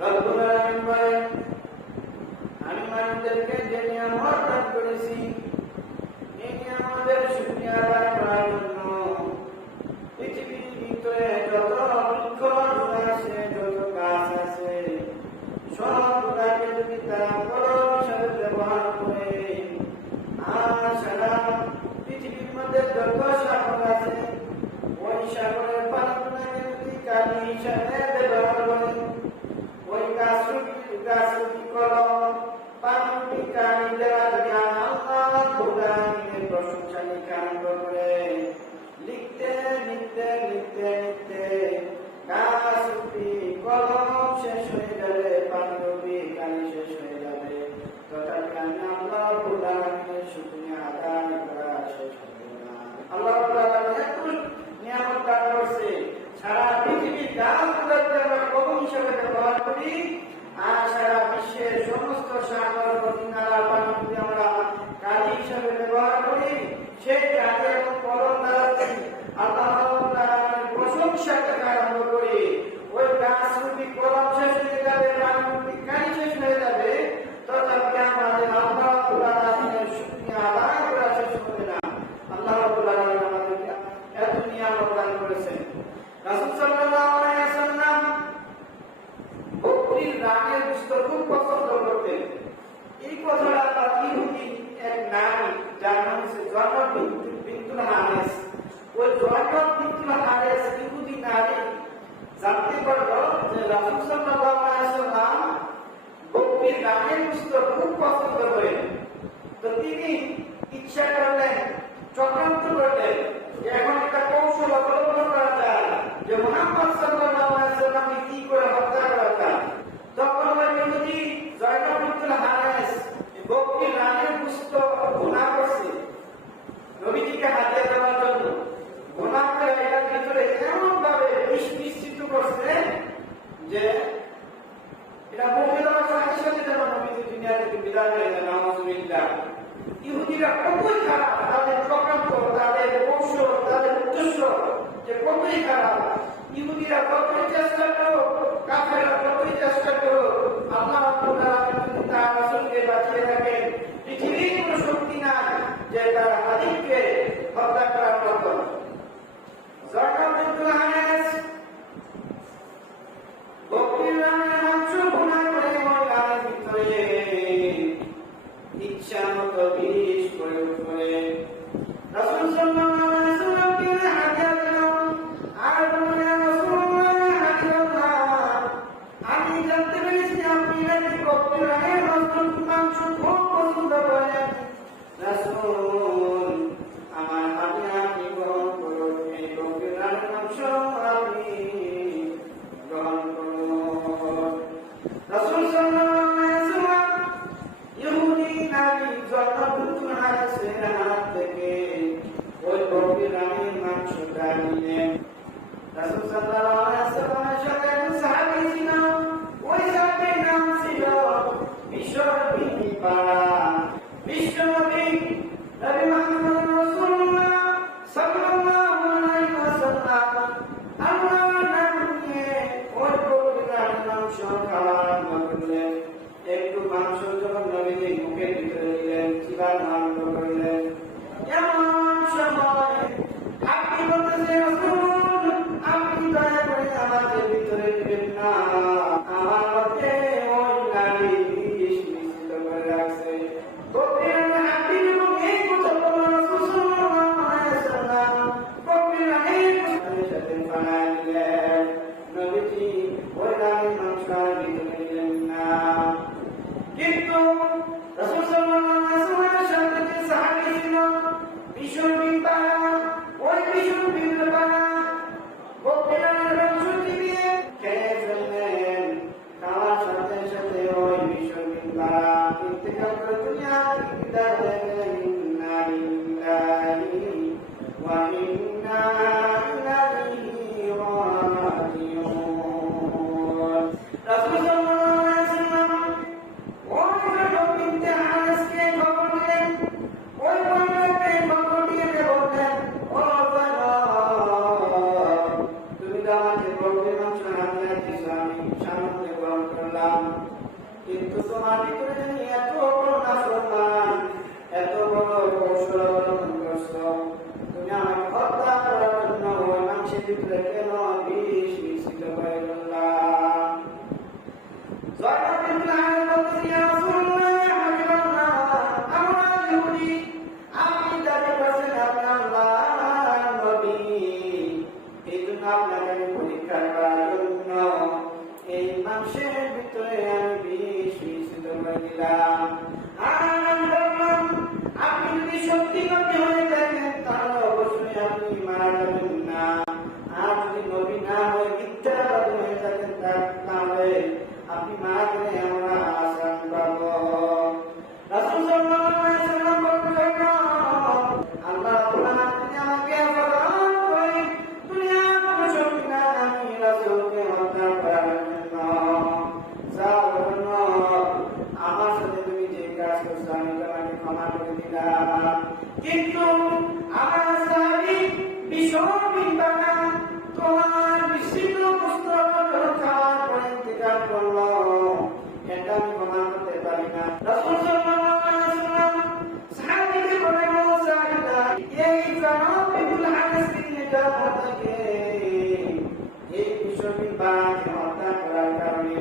রব্বুল আলামিন বলেন, আমি মানুষদেরকে যে নিয়ামত দান করেছি এই নিয়ামতের শুকরিয়া আদায় করার জন্য পৃথিবীর ভিতরে যত বৃক্ষ আছে, যত গাছ আছে, সবগুলাকে যদি তারা কলম হিসাবে ব্যবহার করে, আর সারা পৃথিবীর মধ্যে যত সাগর আছে ওই সাগরের পানিগুলোকে যদি কালি হিসাবে ব্যবহার করে, ওই গাছরুপি কলম পানিরূপী কালি দ্বারা যদি আল্লাহ রাব্বুল আলামিনের প্রশংসা লিখে আরম্ভ করে লিখতে লিখতে লিখতে লিখতে গাছরূপী কলম শেষ হয়ে যাবে, পানিরূপী কালি শেষ হয়ে যাবে, তথাপি আমি আল্লাহ রাব্বুল আলামিনের শুকরিয়া আদায় করা শেষ হবে না। আল্লাহ রাব্বুল আলামিন এত নিয়ামত দান করছে, সারা পৃথিবীর গাছগুলোকে আমরা কলম হিসেবে ব্যবহার করি, আর সারা বিশ্বের সমস্ত সাগর নদী নালা পানিগুলি আমরা কালি হিসেবে ব্যবহার করি। সেই কালি এবং কলম দ্বারা আল্লাহ রাব্বুল আলামিনের প্রশংসা থেকে আরম্ভ করি, ওই গাছরূপী কলম শেষ হয়ে যাবে, পানিরূপী কালি শেষ হয়ে যাবে, তথাপি আমাদের আল্লাহ রাব্বুল আলামিনের শুকরিয়া আদায় করা শেষ হবে না। আল্লাহ রাব্বুল আলামিন আমাদেরকে এত নিয়ামত দান করেছেন। রাসূল সাল্লাল্লাহু আলাইহি ওয়াসাল্লাম বকরির রানের গোশত খুব পছন্দ করতেন। এই কথাটা তার ইহুদি এক নারী, যার নাম হচ্ছে জয়নব বিনতুল হারিস, ওই জয়নব বিনতুল হারিস ইহুদি নারী জানতে পারল যে রাসূল সাল্লাল্লাহু আলাইহি ওয়াসাল্লাম বকরির রানের গোশত খুব পছন্দ করেন। তো তিনি ইচ্ছা করলেন, চক্রান্ত করলেন, এখন একটা কৌশল অবলম্বন করা যায় যে মুহাম্মদ সাল্লাল্লাহু আলাইহি ওয়াসাল্লামকে কি করে হত্যা করা যায়। তখন ওই ইহুদি জয়নব বিনতুল হারিস বকরির রানের গোশত ভুনা করছে নবীজিকে হাদিয়া দেওয়ার জন্য। ভুনা করে এটার ভিতরে এমন ভাবে বিষ মিশ্রিত করছে যে এটা মুখে দেওয়ার সাথে সাথে যেন নবীজি দুনিয়া থেকে বিদায় হয়ে যায়। নাউযুবিল্লাহ। ইহুদিরা কতই খারাপ, তাদের চক্রান্ত, তাদের কৌশল, তাদের উদ্দেশ্য যে কতই খারাপ। ইহুদিরা কতই চেষ্টা করো, কাফেররা কতই চেষ্টা করো, আল্লাহ রাব্বুল আলামিন যদি তার রাসূলকে বাঁচিয়ে রাখেন, পৃথিবীর কোনো শক্তি নাই যে তার হাবিবকে হত্যা করার মতো। জয়নব বিনতুল হারিস বকরির রানের মাংস ভুনা করে ওই রানের ভিতরে ইচ্ছা মতো বিষ প্রয়োগ করে রাসূল সাল্লাল্লাহু আলাইহি ওয়াসাল্লামকে হাদিয়া দিল। আর বললেন, রাসূলুল্লাহ হাদিয়াল্লাহ, আমি জানতে পেরেছি আপনি নাকি বকরির রানের মাংস খুব পছন্দ করেন। রাসূল, আমার হাদিয়া আপনি গ্রহণ করুন, এই বকরির রানের মাংস আপনি গ্রহণ করুন। রাসূল সাল্লাল্লাহু আলাইহি ওয়াসাল্লাম ইহুদি নারী জয়নব বিনতুল হারিসের হাত থেকে ওই বকরির রানের মাংসটা নিলেন। রাসূল সাল্লাল্লাহু আলাইহি ওয়াসাল্লামের সাথে একজন সাহাবী ছিল, ওই সাহাবীর নাম ছিল বিশর বিন বারা। বিশ্বনবী নবী মুহাম্মদ রাসূলুল্লাহ সাল্লাল্লাহু আলাইহি ওয়াসাল্লাম আল্লাহর নাম নিয়ে ওই বকরির রানের মাংস খাওয়া আরম্ভ করলেন। একটু মাংস যখন নবীজি মুখের ভিতরে দিলেন, চিবানো আরম্ভ করলেন। এমন সময় আপনি বলতেছে, রাসূল, আপনি দয়া করে আমাদের ভিতরে দিবেন না, আমার মধ্যে ওই নারী বিষ মিশ্রিত করে রাখছে। বকরির আপনি যখন এই কথা বললেন, রাসূল সাল্লাল্লাহু আলাইহি ওয়াসাল্লাম বকরির রানের সাথে বানায় দিলেন। নবীজি ওই নারীর মাংস ভিতরে দিলেন না। কিন্তু রাসূল সাল্লাল্লাহু আলাইহি ওয়াসাল্লামের সাথে যে সাহাবী ছিল বিশর বিন বারা, ওই বিশর বিন বারা বকরির রানের মাংস দিয়ে খেয়ে ফেললেন। খাওয়ার সাথে সাথে ওই বিশর বিন বারা ইন্তেকাল করে দুনিয়া থেকে বিদায় হয়ে গেলেন। ইন্না লিল্লাহি ওয়া ইন্না ইলাইহি রাজিউন। রাসূল সাল্লাল্লাহু তোমার ভিতরে জানি এত বড় নাফরমান, এত বড় কৌশল অবলম্বন করছো, তুমি আমাকে হত্যা করার জন্য ওই মানুষের ভিতরে কেন বিষ মিশ্রিত করে বললাম? জয়নব বিনতে হারিস বলতেছে, ইয়া রাসূলুল্লাহ, ইয়া হাবিবাল্লাহ, আমরা ইহুদি, আপনি দাবি করছেন আপনি আল্লাহর নবী, এই জন্য আপনাকে আমি পরীক্ষা করার জন্য এই মানুষের ভিতরে আমি বিষ মিশ্রিত করে দিলাম। আর আমি বললাম, আপনি যদি সত্যি নবী হয়ে থাকেন তাহলে অবশ্যই আপনি মারা যাবেন না, আর যদি নবী না হয়ে মিথ্যাবাদী হয়ে থাকেন তাহলে আপনি মারা গেলে আমরা আসান পাবো। রাসূল সাল্লাল্লাহু আলাইহি ওয়াসাল্লাম বললেন, আল্লাহ তাআলা যদি আমাকে বলেন কই দুনিয়ার কোনো শক্তি না আমি রাসূলকে হত্যা করার জন্য, যাও আমার সাথে তুমি যে কাজ করছো আমি তোমাকে ক্ষমা করে দিলাম, কিন্তু আমার সাহাবী বিশ্ববিন বানা তোমার বিশুদ্ধ পুস্তক খাওয়ার পরে ইন্তেকাল করলো, এটা আমি ক্ষমা করতে পারি না। রাসূল সাল্লাল্লাহু আলাইহি ওয়াসাল্লাম সাহাবীকে বলেন, ও সাহাবীরা, এই জনাব বিন হারিস নিয়ে যাওয়া থেকে এই বিশ্ববিন বানাকে হত্যা করার কারণে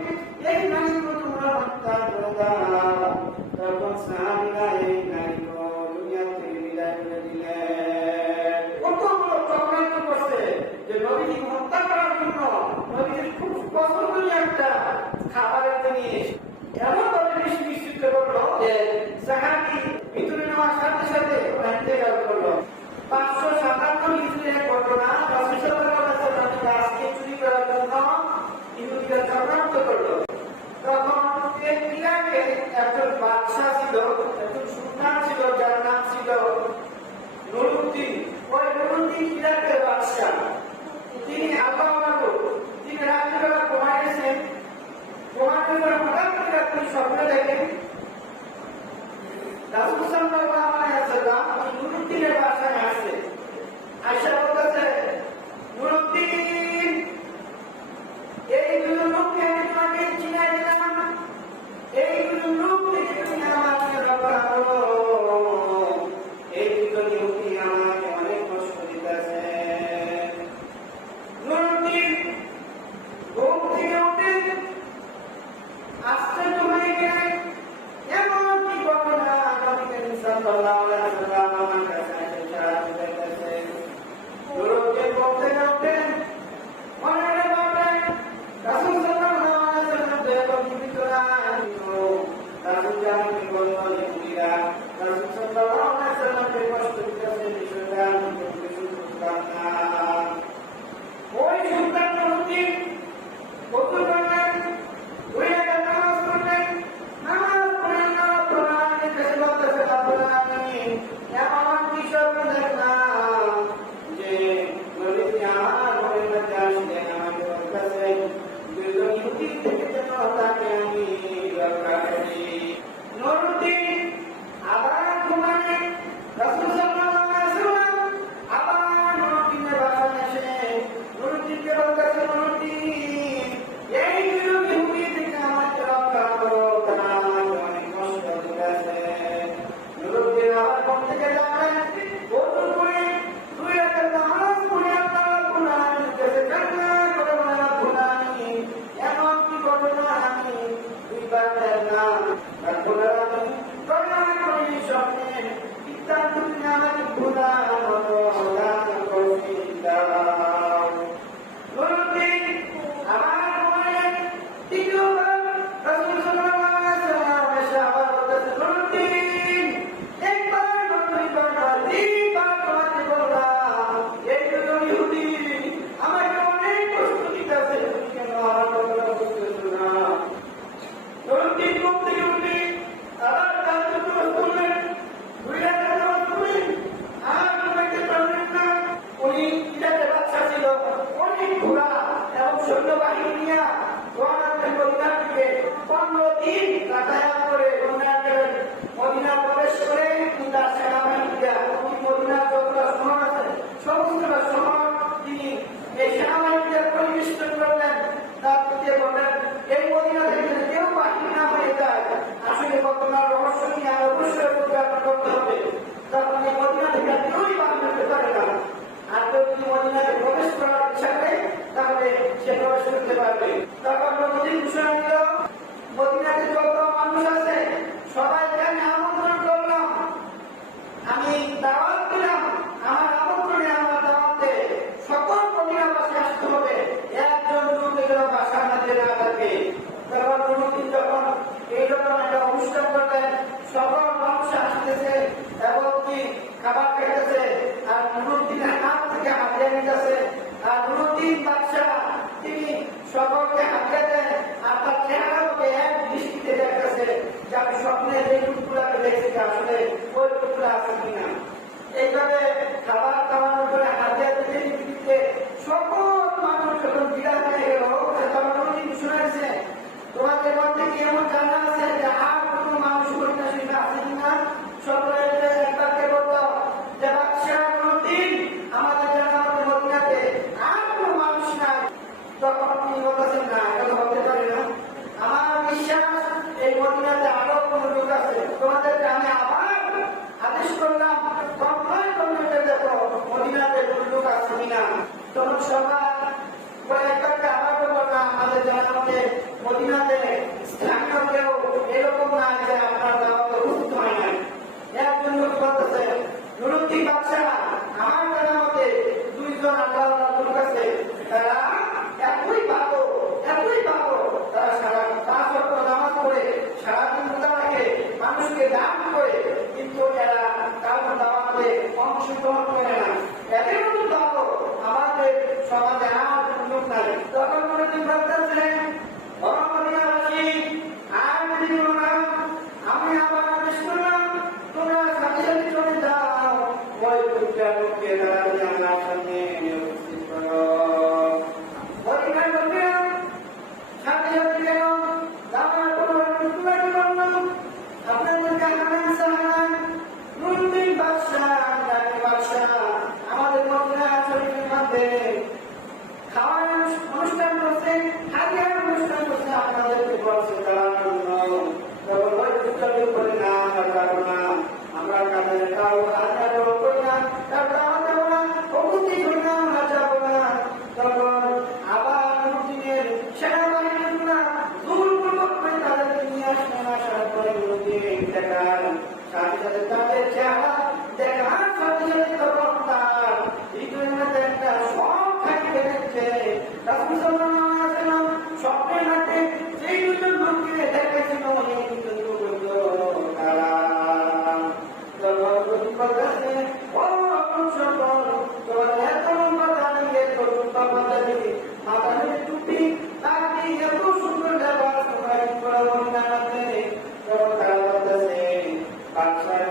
এই নারীকে তোমরা হত্যা করে দাও। তখন সাহাবীরা এই নারীকে দুনিয়া থেকে বিদায় করে দিলেন। কত বড় চক্রান্ত করছে যে নবীকে হত্যা করার জন্য নবীর খুব পছন্দনীয় একটা খাবারের জিনিস এমন ভাবে বিষ মিশ্রিত করলো যে সাহাবী ভিতরে নেওয়ার সাথে সাথে ইন্তেকাল করলো। 557 হিজরির ঘটনা, রাসূল সাল্লাল্লাহু আলাইহি ওয়াসাল্লাম গাছকে চুরি করার জন্য ইহুদিরা চক্রান্ত করলো। তখন এই ইরাকে একজন বাদশা ছিল, একজন সুলতান ছিল, যার নাম ছিল নুরউদ্দিন। ওই নুরউদ্দিন ইরাকের বাদশা, তিনি আল্লাহ মানব, তিনি রাত্রিবেলা ঘুমাইতেছেন, ঘুমাতে হঠাৎ করে আপনি স্বপ্নে দেখেন রাসূল সাল্লাল্লাহু আলাইহি ওয়াসাল্লাম নুরউদ্দিনের বাসায় আসছে। আয়েশা বলতেছে, নুরউদ্দিন, এই দুজন লোককে আমি তোমাকে চিনাই দিলাম, এই দুজন লোক থেকে তুমি আমাকে রক্ষা করো, এই দুজন ইহুদি আমাকে অনেক কষ্ট দিতেছে। নুরউদ্দিন ঘুম থেকে উঠে আশ্চর্য হয়ে গেলেন, এমন কি ঘটনা নবী করিম সাল্লাল্লাহু আলাইহি ওয়াসাল্লাম আমার কাছে এসে ইশারা দিতেছে। নুরউদ্দিন ঘুম থেকে উঠেন, মনে মনে ভাবলেন রাসূল সাল্লাল্লাহু যে টুকরাকে দেখছি আসলে ওই টুকরা আছে কিনা। এইভাবে খাবার খাওয়ানোর পরে হাতিয়া দিতে দিতে সকল মানুষ যখন বিরাট হয়ে গেল, তখন কোনদিন শুনেছে তোমাদের মধ্যে কি এমন জানা আছে যে আর কোনো মানুষ করিনা সেটা আছে কিনা? সকলে একবারকে বলতো যে বাদশাহ কোনদিন আমাদের জানা মধ্যে মদিনাতে আর কোনো মানুষ নাই। তখন তিনি বলতেছেন না, এটা হতে পারে না, আমার বিশ্বাস এই মদিনাতে আরো কোনো লোক আছে, তোমাদেরকে আমি আবার আদেশ করলাম দেখো মদিনাতে কোনো লোক আছে কিনা। তখন সবাই কয়েকবারকে আবার বলবো না, আমাদের জানা মতে মদিনাতে স্থানীয় কেউ এরকম না যে আপনার দাওয়াতে উপস্থিত হয় নাই। একজন লোক বলতেছে নুরুদ্দিন বাদশাহ আমার জানা মতে দুইজন আল্লাহওয়ালা লোক আছে, তারা এতই পাবো তারা সারা 5 ওয়াক্ত নামাজ পড়ে সারাদিন রোজা রাখে, মানুষকে দান করে, কিন্তু এরা কারো দাওয়াতে অংশগ্রহণ করে না। এদের মতো পাবো আমাদের সমাজে আর কোনো লোক নাই। তখন নুরুদ্দিন বলতেছে মদিনাবাসী আর দেরি করো না, আমি আবার আদেশ করলাম তোমরা সাথে সাথে চলে যাও, ওই দুটা লোককে দাঁড়িয়ে আমার সামনে উপস্থিত করো। মদিনার লোকেরা সাথে সাথে গেল, যাওয়ার পর আপনাদেরকে হানান সাহান নুরুদ্দিন বাদশাহ আমাদের মদিনা শরীফের মধ্যে খাওয়ার অনুষ্ঠান করছে, হাদিয়ার অনুষ্ঠান করছে, আপনাদেরকে বলছে তার জন্য। তখন ওই দুটো করে না আমরা কাদের কাউ হাদিয়া দেবো করি না, তার দাওয়া দেবো না, অবধি করি না, আমরা যাবো না। তখন আবার নুরুদ্দিনের সেনাবাহিনীরা দুর্পূর্বক করে তাদেরকে নিয়ে আসলেন। আসার পরে নুরুদ্দিন দেখান সাথে সাথে তাদের চেহারা দেখার সাথে সাথে তখন তার হৃদয়ের মধ্যে একটা সব খাইতে দেখছে। রাসূল সাল্লাল্লাহু আলাইহি ওয়াসাল্লাম স্বপ্নের মধ্যে সেই দুজন লোককে দেখেছিল, এই দুজন লোক তারা তখন বলতেছে ও সকল তোমার এত কথা নিয়ে তো কথা দিই মাথায় টুপি তাকে এত সুন্দর লেবাস তোমরা কি করে বলতে তখন তারা বলতেছে বাদশাহ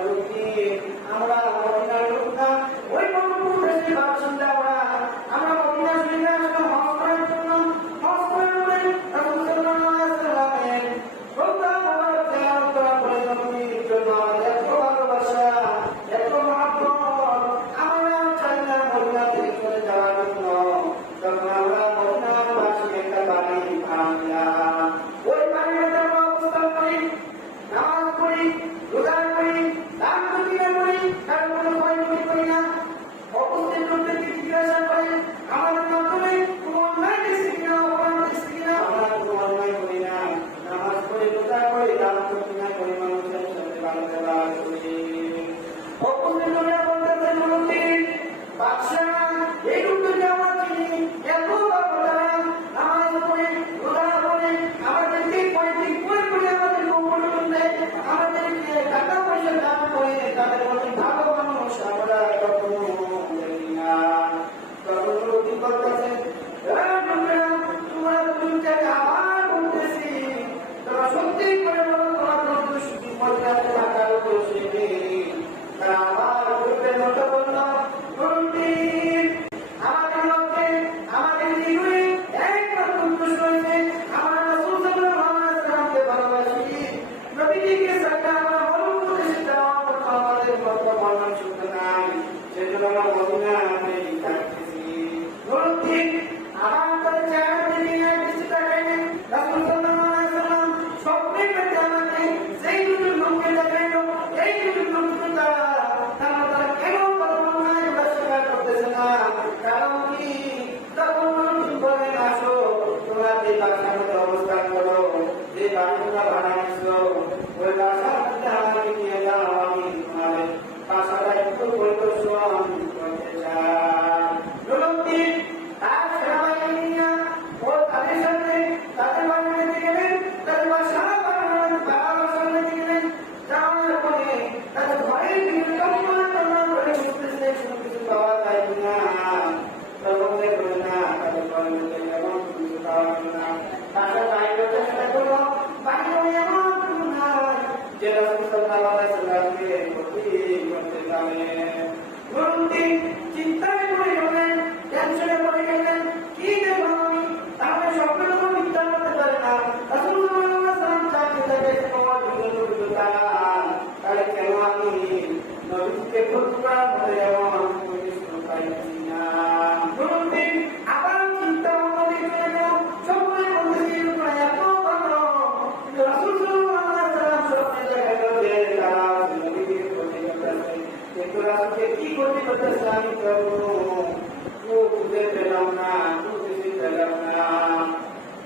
খুঁজে পেলাম না, খুঁজে পেলাম না।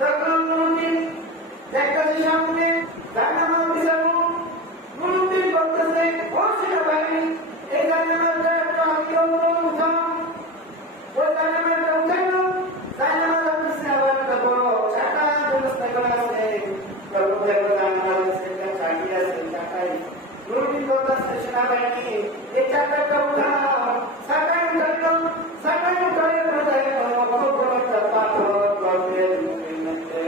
তখন মুরব্বী দেখতেছে সামনে জাহান্নাম বিছানো, মুরব্বী বলতেছে ও সেনাবাহিনী এই জাহান্নামটা একটু আমি উঠাও, ওই জাহান্নামটা উঠাইলো, জাহান্নামের পিছনে আবার একটা বড় চাকা ব্যবস্থা করা আছে, তখন দেখো জাহান্নামের একটা চাকি আছে, চাকায় মুরব্বী বলতেছে সেনাবাহিনী এই চাকাটা উঠাও, চাকায় উঠাইলো, চাকায় উঠাই একটা পাথর গর্তের মধ্যে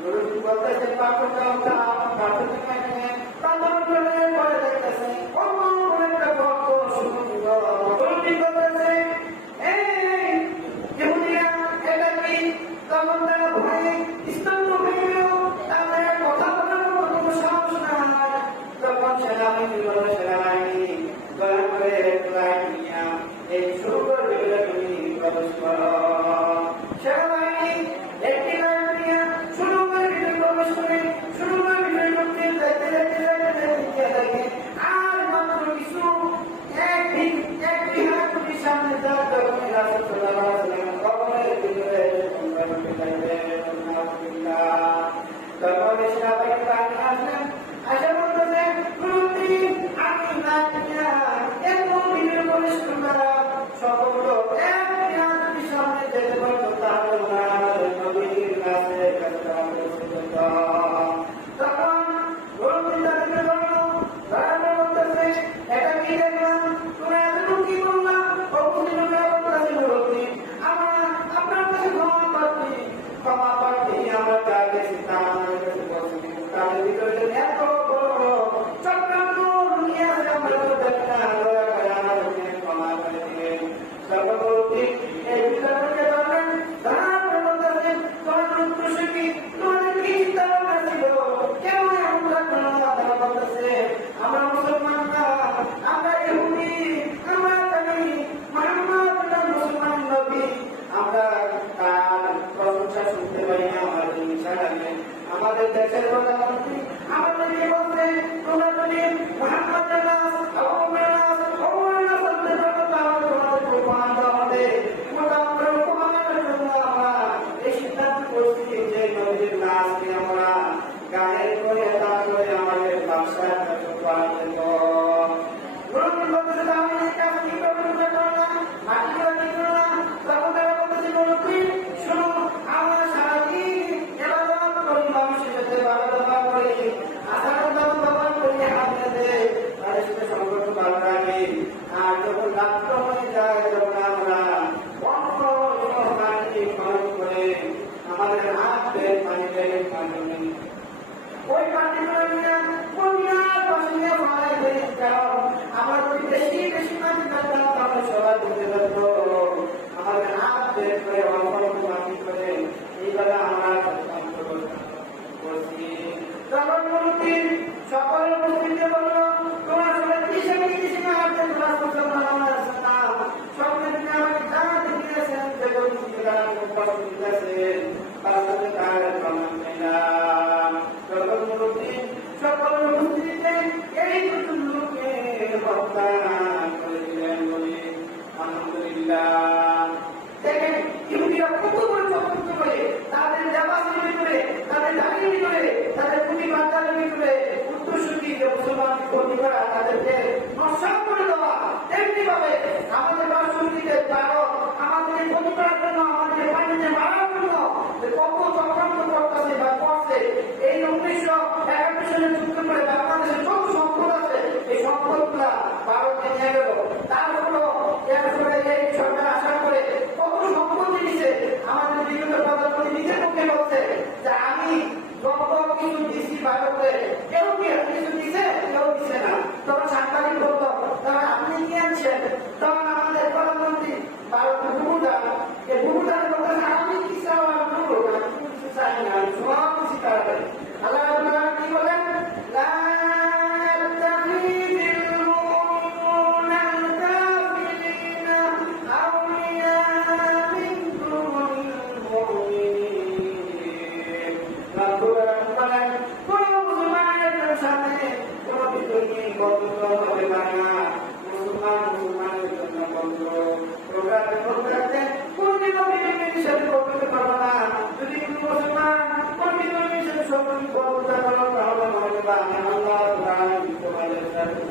মুরব্বী বলতেছে পাথরটা উঠাও, পাথর পাথর করে পড়ে যাইতেছে একটা বক্ত সুন্দর মুরব্বী বলতেছে এই ইহুদিরা এটা কি? তখন তারা ভয়ে স্তব্ধ হয়ে গেল, তাদের কথা বলার মতো কোনো সাহস নাই। তখন সেনাবাহিনী বলল সেনাবাহিনী দয়া করে এই শুরু করবে তুমি প্রবেশ করো। সেনাবাহিনী একটি লাইন নিয়ে শুরু করে প্রবেশ করে শুরু করে ঢুকতে যাইতে যাইতে যাইতে যাইতে আর মাত্র কিছু এক বিঘা তুমি সামনে যাওয়ার তখন রাসূল সাল্লাল্লাহু আলাইহি ওয়াসাল্লাম কবরের ভিতরে তখন সেনাবাহিনী বাহিনী আসলেন, আসে বলতেছে আমি না এত ভিড়ে প্রবেশ করলাম, সকল সামনে যেতে পারতো তাহলে আমাদের নবীর কাছে তখন এটা কি দেখলাম, তোমরা এতটুকু কি করলাম? আপনার কাছে ক্ষমা প্রার্থী আমরা যার কাছে আমাদের কাছে বলছি তাদের ভিতরে এত বড় চক্রান্ত নিয়ে আসে আমরা দয়া করে আমাদেরকে ক্ষমা করে দিবেন। সর্বপ্রতি এই বিষয়টাকে বলবেন তারা বলতেছেন তোমাদের উদ্দেশ্য কি, তোমাদের কি চিন্তা ভাবনা ছিল, কেন এমন থাকলো? তারা বলতেছে আমরা মুসলমান না, আমরা ইহুদি, আমরা জানি মুহাম্মদ মুসলমান নবী, আমরা তার প্রশংসা শুনতে পারি না, আমাদের ইচ্ছা নেই। আমাদের দেশের প্রধানমন্ত্রী আমাদেরকে বলতে তোমরা যদি মুহাম্মদের নাম এই সিদ্ধান্ত করছি যে নবীর নাচকে আমরা গানের করে তা করে আমাদের ব্যবসায় পালন আর যখন রাত্র হয়ে যায় তখন আমরা করে আমাদের হাত বের পানি বের মাধ্যমে ওই পানিগুলো নিয়ে বন্যার পাশে নিয়ে মারাই দেয়, কারণ আমার ওই বেশি বেশি পানি দরকার তাহলে সবাই বুঝতে পারতো আমাদের হাত বের করে অল্প পানি করে এইভাবে আমরা করছি। তখন মুরব্বী সকল মুসলিমদের বলল তোমরা সবাই কিসে কিসে মারতে তোমরা মুসলমান সকলে আমাকে যা দিয়েছেন যেগুলো দিয়েছেন তার সাথে তার প্রমাণ পেলাম। সকল মুরব্বী সকল মুসলিমদের এই দুটো লোককে হত্যা করে দিলেন বলে আলহামদুলিল্লাহ। দেখেন ইহুদিরা কত বড় চক্রান্ত করে তাদের জাবাসের ভিতরে, তাদের দাঁড়িয়ে ভিতরে, তাদের পুঁজি বার্তার ভিতরে উত্তরসূরি যে মুসলমান ক্ষতি করা তাদেরকে নষ্ট করে দেওয়া, তেমনি ভাবে আমাদের রাষ্ট্রনীতিতে ভারত আমাদের ক্ষতি করার জন্য আমাদের পানিতে মারার জন্য কত চক্রান্ত করতেছে বা করছে। এই 1971 সালে যুক্ত করে বাংলাদেশের যত সম্পদ আছে এই সম্পদগুলা ভারতকে নিয়ে গেল। তারপরও এই সরকার আশা করে কত সম্পত্তি দিচ্ছে। আমাদের বিগত প্রধানমন্ত্রী নিজের পক্ষে বলছে যে আমি যত কিছু দিচ্ছি ভারতে কেউ কি কিছু দিচ্ছে, কেউ দিচ্ছে না। তখন সাংবাদিক বলতো তখন আপনি কি আনছেন, তখন আমাদের প্রধানমন্ত্রী ভারতের বুবুদা বাংলা আল্লাহ কোরআন তোমাদের সাথে